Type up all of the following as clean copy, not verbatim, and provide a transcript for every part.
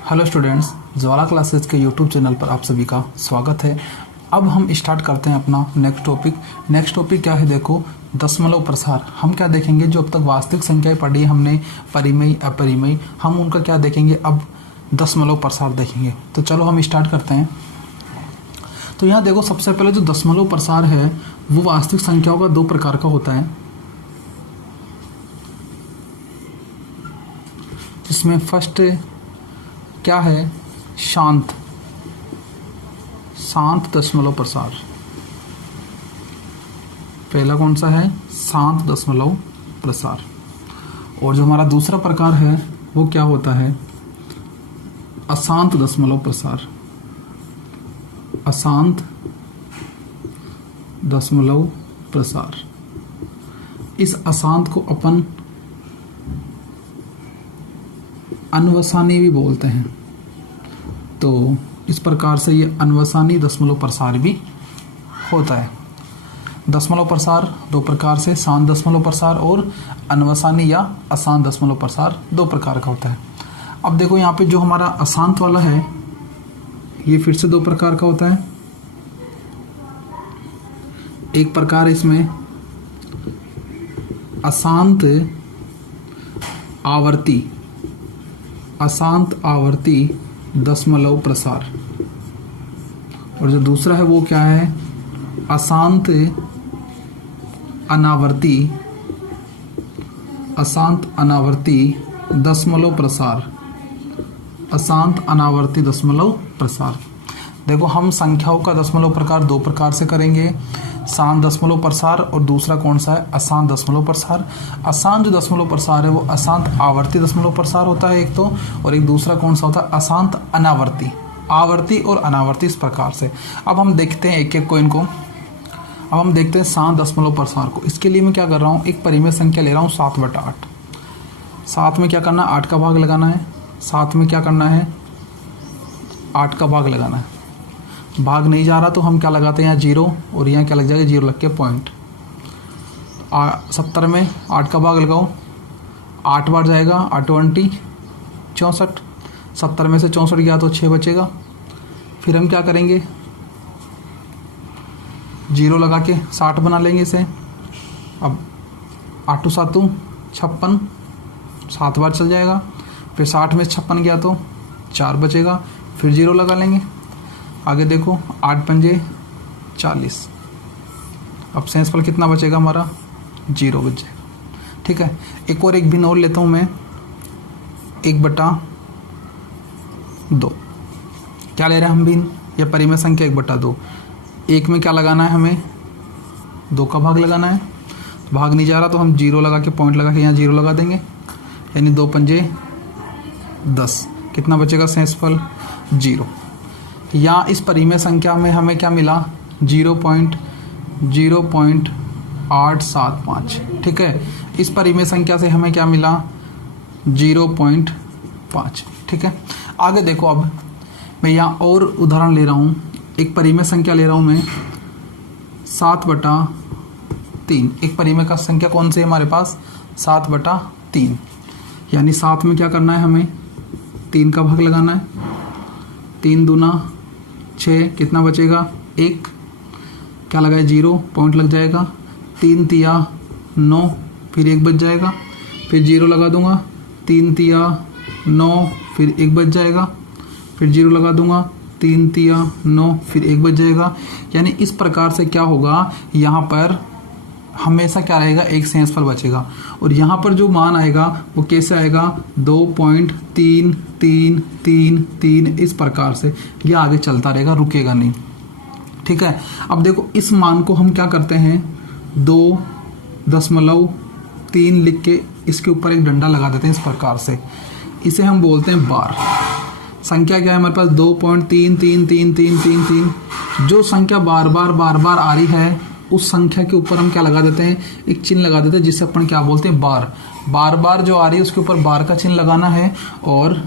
Hello students, ज्वाला classes के YouTube channel पर आप सभी का स्वागत है। अब हम स्टार्ट करते हैं अपना नेक्स्ट टॉपिक क्या है, देखो दशमलव प्रसार। हम क्या देखेंगे, जो अब तक वास्तविक संख्याएं पढ़ी हमने, परिमेय अपरिमेय, हम उनका क्या देखेंगे, अब दशमलव प्रसार देखेंगे। तो चलो हम स्टार्ट करते हैं। तो यहाँ देखो, सबसे पहले जो दशमलव प्रसार है वो वास्तविक संख्याओं का दो प्रकार का होता है, जिसमें फर्स्ट क्या है, शांत दशमलव प्रसार। पहला कौन सा है, शांत दशमलव प्रसार। और जो हमारा दूसरा प्रकार है वो क्या होता है, अशांत दशमलव प्रसार। अशांत दशमलव प्रसार। इस अशांत को अपन अनवसानी भी बोलते हैं। तो इस प्रकार से ये अनवसानी दशमलव प्रसार भी होता है। दशमलव प्रसार दो प्रकार से, शांत दशमलव प्रसार और अनवसानी या अशांत दशमलव प्रसार दो प्रकार का होता है। अब देखो यहाँ पे जो हमारा अशांत वाला है ये फिर से दो प्रकार का होता है। एक प्रकार इसमें अशांत आवर्ती दशमलव प्रसार, और जो दूसरा है वो क्या है, अशांत अनावर्ती दशमलव प्रसार। अशांत अनावर्ती दशमलव प्रसार। देखो, हम संख्याओं का दशमलव प्रकार दो प्रकार से करेंगे, शांत दशमलव प्रसार और दूसरा कौन सा है, अशांत दशमलव प्रसार। अशांत जो दशमलव प्रसार है वो अशांत आवर्ती दशमलव प्रसार होता है एक तो, और एक दूसरा कौन सा होता है, अशांत अनावर्ती। आवर्ती और अनावर्ती इस प्रकार से। अब हम देखते हैं एक एक को इनको। अब हम देखते हैं शांत दशमलव प्रसार को। इसके लिए मैं क्या कर रहा हूँ, एक परिमेय संख्या ले रहा हूँ 7/8। 7 में क्या करना है, 8 का भाग लगाना है। 7 में क्या करना है, 8 का भाग लगाना है। भाग नहीं जा रहा तो हम क्या लगाते हैं, यहाँ 0, और यहाँ क्या लग जाएगा, 0 लग के पॉइंट। 70 में 8 का भाग लगाओ, 8 बार जाएगा, 8 20 64। 70 में से 64 गया तो 6 बचेगा। फिर हम क्या करेंगे, 0 लगा के 60 बना लेंगे इसे। अब 8 7 56, 7 बार चल जाएगा। फिर 60 में 56 गया तो 4 बचेगा, फिर 0 लगा लेंगे। आगे देखो, 8 पंजे 40। अब शेषफल कितना बचेगा हमारा, 0 बच जाएगा। ठीक है, एक भिन्न और लेता हूँ मैं, 1/2। क्या ले रहे हैं हम भिन्न, या परिमेय संख्या 1/2। 1 में क्या लगाना है हमें, 2 का भाग लगाना है। भाग नहीं जा रहा तो हम 0 लगा के, पॉइंट लगा के यहाँ 0 लगा देंगे, यानी 2 पंजे 10। कितना बचेगा शेषफल, 0। या इस परिमेय संख्या में हमें क्या मिला, 0.0875। ठीक है, इस परिमेय संख्या से हमें क्या मिला, 0.5। ठीक है, आगे देखो। अब मैं यहाँ और उदाहरण ले रहा हूँ, एक परिमेय संख्या ले रहा हूँ मैं 7/3। एक परिमेय का संख्या कौन सी है हमारे पास, 7/3। यानी 7 में क्या करना है, हमें 3 का भाग लगाना है। 3 दूना 6, कितना बचेगा, 1। क्या लगाए, 0, पॉइंट लग जाएगा। 3 तिया 9, फिर 1 बच जाएगा। फिर 0 लगा दूंगा, 3 तिया 9, फिर 1 बच जाएगा। फिर 0 लगा दूंगा, 3 तिया 9, फिर 1 बच जाएगा। यानी इस प्रकार से क्या होगा, यहाँ पर हमेशा क्या रहेगा, एक शेषफल बचेगा। और यहाँ पर जो मान आएगा वो कैसे आएगा, 2.3333 इस प्रकार से ये आगे चलता रहेगा, रुकेगा नहीं। ठीक है, अब देखो इस मान को हम क्या करते हैं, 2.3 लिख के इसके ऊपर एक डंडा लगा देते हैं इस प्रकार से। इसे हम बोलते हैं बार। संख्या क्या है हमारे पास, 2.333333। जो संख्या बार बार आ रही है उस संख्या के ऊपर हम क्या लगा देते हैं, एक चिन्ह लगा देते हैं, जिसे अपन क्या बोलते हैं, बार बार जो आ रही है उसके ऊपर बार का चिन्ह लगाना है और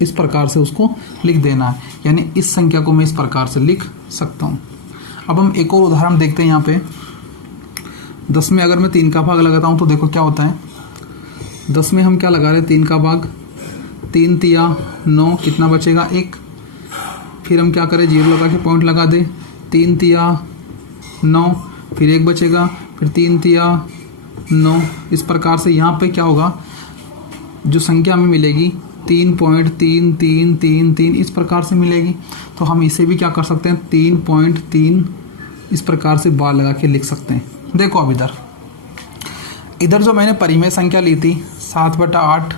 इस प्रकार से उसको लिख देना है। यानी इस संख्या को मैं इस प्रकार से लिख सकता हूँ। अब हम एक और उदाहरण देखते हैं। यहाँ पे 10 में अगर मैं 3 का भाग लगाता हूँ तो देखो क्या होता है, 10 में हम क्या लगा रहे हैं, 3 का भाग। 3 तिया 9, कितना बचेगा 1। फिर हम क्या करें, 0 लगा के पॉइंट लगा दे, 3 तिया 9, फिर 1 बचेगा, फिर 3 तिया 9। इस प्रकार से यहाँ पे क्या होगा, जो संख्या हमें मिलेगी 3.3333 इस प्रकार से मिलेगी। तो हम इसे भी क्या कर सकते हैं, 3.3 इस प्रकार से बार लगा के लिख सकते हैं। देखो अब इधर जो मैंने परिमेय संख्या ली थी 7/8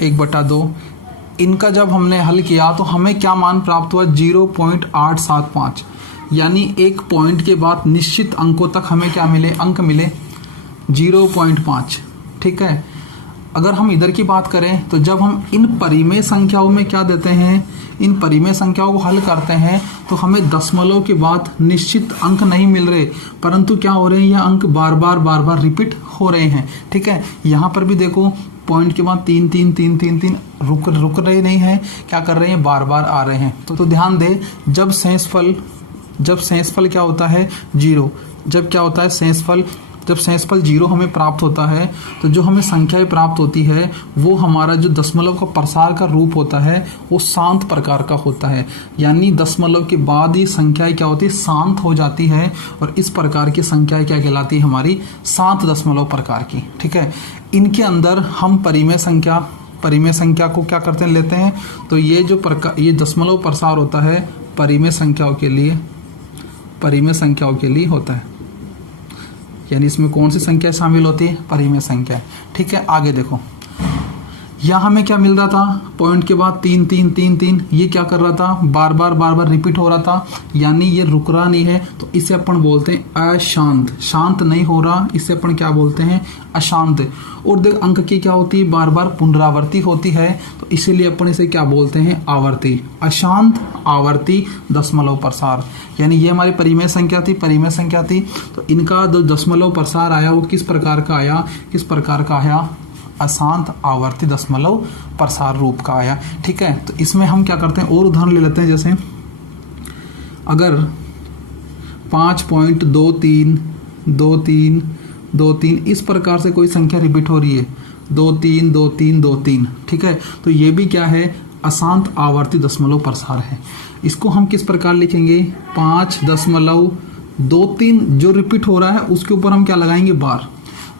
1/2, इनका जब हमने हल किया तो हमें क्या मान प्राप्त हुआ, 0.875, यानी एक पॉइंट के बाद निश्चित अंकों तक हमें क्या मिले, अंक मिले 0.5। ठीक है। अगर हम इधर की बात करें तो जब हम इन परिमेय संख्याओं में क्या देते हैं, इन परिमेय संख्याओं को हल करते हैं तो हमें दशमलव के बाद निश्चित अंक नहीं मिल रहे, परंतु क्या हो रहे हैं, यह अंक बार बार रिपीट हो रहे हैं। ठीक है। यहाँ पर भी देखो पॉइंट के बाद 3 3 3 3 3 रुक रहे नहीं हैं, क्या कर रहे हैं, बार बार आ रहे हैं। तो ध्यान दे, जब शेषफल क्या होता है 0, जब क्या होता है शेषफल, जब शेषफल 0 हमें प्राप्त होता है तो जो हमें संख्याएं प्राप्त होती है वो हमारा जो दशमलव का प्रसार का रूप होता है वो शांत प्रकार का होता है, यानी दशमलव के बाद ये संख्याएं क्या होती है, शांत हो जाती है, और इस प्रकार की संख्याएं क्या कहलाती है, हमारी शांत दशमलव प्रकार की। ठीक है। इनके अंदर हम परिमेय संख्या को क्या करते हैं, लेते हैं। तो ये जो ये दशमलव प्रसार होता है परिमेय संख्याओं के लिए होता है, यानी इसमें कौन सी संख्या शामिल होती है, परिमेय संख्या। ठीक है। आगे देखो, यहाँ हमें क्या मिल रहा था, पॉइंट के बाद 3 3 3 3, ये क्या कर रहा था, बार बार रिपीट हो रहा था, यानी ये रुक रहा नहीं है, तो इसे अपन बोलते हैं अशांत। शांत नहीं हो रहा, इसे अपन क्या बोलते हैं, अशांत। और देख अंक की क्या होती है, बार बार पुनरावृत्ति होती है, तो इसीलिए अपन इसे क्या बोलते हैं, आवर्ती। अशांत आवर्ती दशमलव प्रसार, यानी ये हमारी परिमेय संख्या थी। तो इनका जो दशमलव प्रसार आया वो किस प्रकार का आया, अशांत आवर्ती दशमलव प्रसार रूप का आया। ठीक है। तो इसमें हम क्या करते हैं, और उदाहरण ले लेते हैं। जैसे अगर 5.232323 इस प्रकार से कोई संख्या रिपीट हो रही है, 232323, ठीक है, तो ये भी क्या है, अशांत आवर्ती दशमलव प्रसार है। इसको हम किस प्रकार लिखेंगे, 5.23 जो रिपीट हो रहा है उसके ऊपर हम क्या लगाएंगे, बार।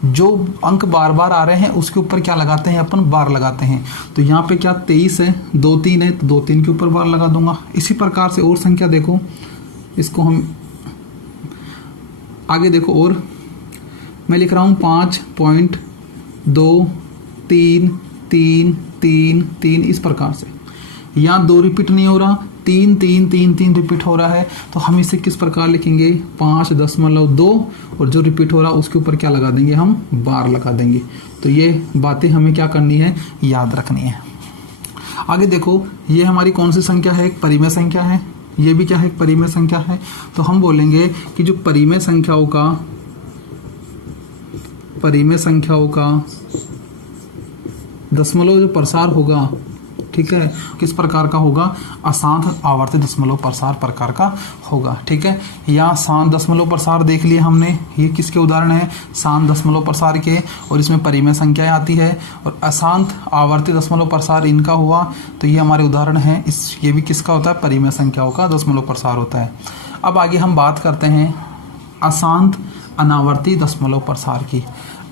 जो अंक बार बार आ रहे हैं उसके ऊपर क्या लगाते हैं, अपन बार लगाते हैं। तो यहाँ पे क्या 23 है, 23 है, तो 23 के ऊपर बार लगा दूंगा। इसी प्रकार से और संख्या देखो, इसको हम आगे देखो, और मैं लिख रहा हूँ 5.233333 इस प्रकार से। यहाँ 2 रिपीट नहीं हो रहा, 3 3 3 3 रिपीट हो रहा है, तो हम इसे किस प्रकार लिखेंगे, 5.2, और जो रिपीट हो रहा है उसके ऊपर क्या लगा देंगे, हम बार लगा देंगे। तो ये बातें हमें क्या करनी है, याद रखनी है। आगे देखो, ये हमारी कौन सी संख्या है, एक परिमेय संख्या है। ये भी क्या है, एक परिमेय संख्या है। तो हम बोलेंगे कि जो परिमेय संख्याओं का दशमलव जो प्रसार होगा, ठीक है, किस प्रकार का होगा, अशांत आवर्ती दशमलव प्रसार प्रकार का होगा। ठीक है। यहाँ शांत दशमलव प्रसार देख लिए हमने, ये किसके उदाहरण है, शांत दशमलव प्रसार के, और इसमें परिमेय संख्याएं आती है। और अशांत आवर्ती दशमलव प्रसार इनका हुआ, तो ये हमारे उदाहरण है। ये भी किसका होता है, परिमेय संख्याओं का दशमलव प्रसार होता है। अब आगे हम बात करते हैं अशांत अनावर्ती दशमलव प्रसार की।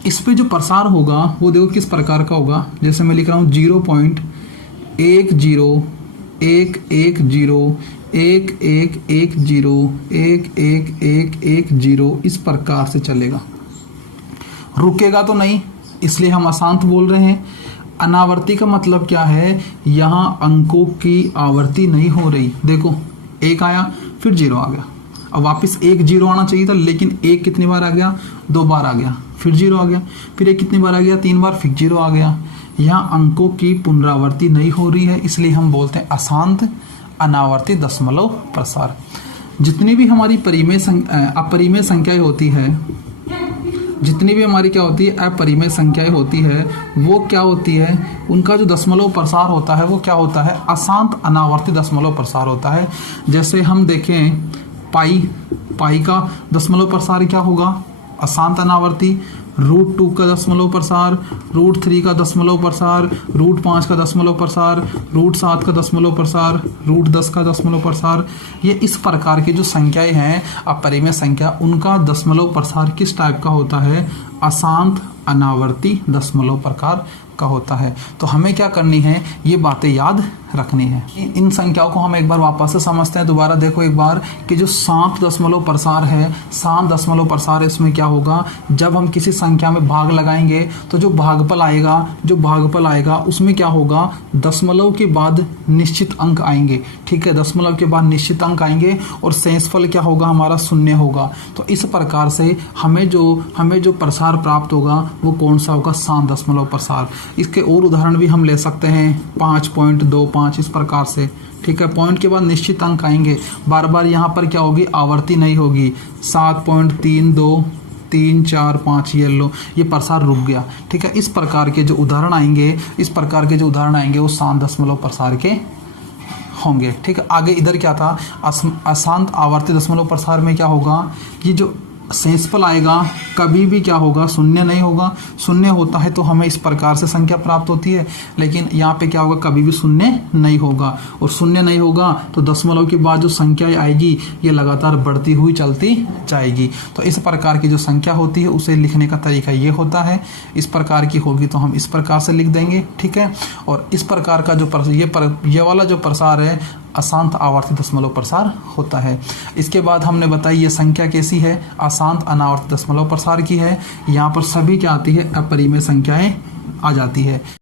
इस पे जो प्रसार होगा वो देखो किस प्रकार का होगा। जैसे मैं लिख रहा हूँ 0.1011101110 इस प्रकार से चलेगा, रुकेगा तो नहीं, इसलिए हम अशांत बोल रहे हैं। अनावर्ती का मतलब क्या है, यहाँ अंकों की आवर्ती नहीं हो रही। देखो 1 आया, फिर 0 आ गया, अब वापस 1 0 आना चाहिए था, लेकिन 1 कितनी बार आ गया, 2 बार आ गया, फिर 0 आ गया, फिर 1 कितनी बार आ गया, 3 बार, फिर 0 आ गया। यहाँ अंकों की पुनरावृत्ति नहीं हो रही है, इसलिए हम बोलते हैं अशांत अनावर्ती दशमलव प्रसार। जितनी भी हमारी अपरिमेय संख्याएं होती है, जितनी भी हमारी क्या होती है, अपरिमेय संख्याएं होती है, वो क्या होती है, उनका जो दशमलव प्रसार होता है वो क्या होता है, अशांत अनावर्ती दशमलव प्रसार होता है। जैसे हम देखें पाई का दशमलव प्रसार क्या होगा, अशांत अनावर्ती। √2 का दशमलव प्रसार, √3 का दशमलव प्रसार, √5 का दशमलव प्रसार, √7 का दशमलव प्रसार, √10 का दशमलव प्रसार। ये इस प्रकार की जो संख्याएं हैं अपरिमेय संख्या, उनका दशमलव प्रसार किस टाइप का होता है? अशांत अनावर्ती दशमलव प्रकार का होता है। तो हमें क्या करनी है, ये बातें याद रखनी है। इन संख्याओं को हम एक बार वापस से समझते हैं। दोबारा देखो एक बार कि जो शांत दशमलव प्रसार है, शांत दशमलव प्रसार है, इसमें क्या होगा, जब हम किसी संख्या में भाग लगाएंगे तो जो भागफल आएगा उसमें क्या होगा, दशमलव के बाद निश्चित अंक आएंगे। ठीक है, दशमलव के बाद निश्चित अंक आएंगे और शेषफल क्या होगा, हमारा शून्य होगा। तो इस प्रकार से हमें जो प्रसार प्राप्त होगा वो कौन सा होगा, शांत दशमलव प्रसार। इसके और उदाहरण भी हम ले सकते हैं, 5.25 इस प्रकार से। ठीक है, पॉइंट के बाद निश्चित अंक आएंगे, बार बार यहाँ पर क्या होगी, आवर्ती नहीं होगी। 7.32 3 4 5 ये प्रसार रुक गया। ठीक है, इस प्रकार के जो उदाहरण आएंगे वो शांत दशमलव प्रसार के होंगे। ठीक है, आगे इधर क्या था, अशांत आवर्ती दशमलव प्रसार में क्या होगा, ये जो शेषफल आएगा कभी भी क्या होगा, शून्य नहीं होगा। शून्य होता है तो हमें इस प्रकार से संख्या प्राप्त होती है, लेकिन यहाँ पे क्या होगा, कभी भी शून्य नहीं होगा। और शून्य नहीं होगा तो दशमलव के बाद जो संख्या आएगी ये लगातार बढ़ती हुई चलती जाएगी। तो इस प्रकार की जो संख्या होती है उसे लिखने का तरीका ये होता है। इस प्रकार की होगी तो हम इस प्रकार से लिख देंगे। ठीक है, और इस प्रकार का जो ये वाला जो प्रसार है अशांत आवर्ती दशमलव प्रसार होता है। इसके बाद हमने बताई ये संख्या कैसी है, अशांत अनावर्ती दशमलव प्रसार की है। यहाँ पर सभी क्या आती है, अपरिमेय संख्याएं आ जाती है।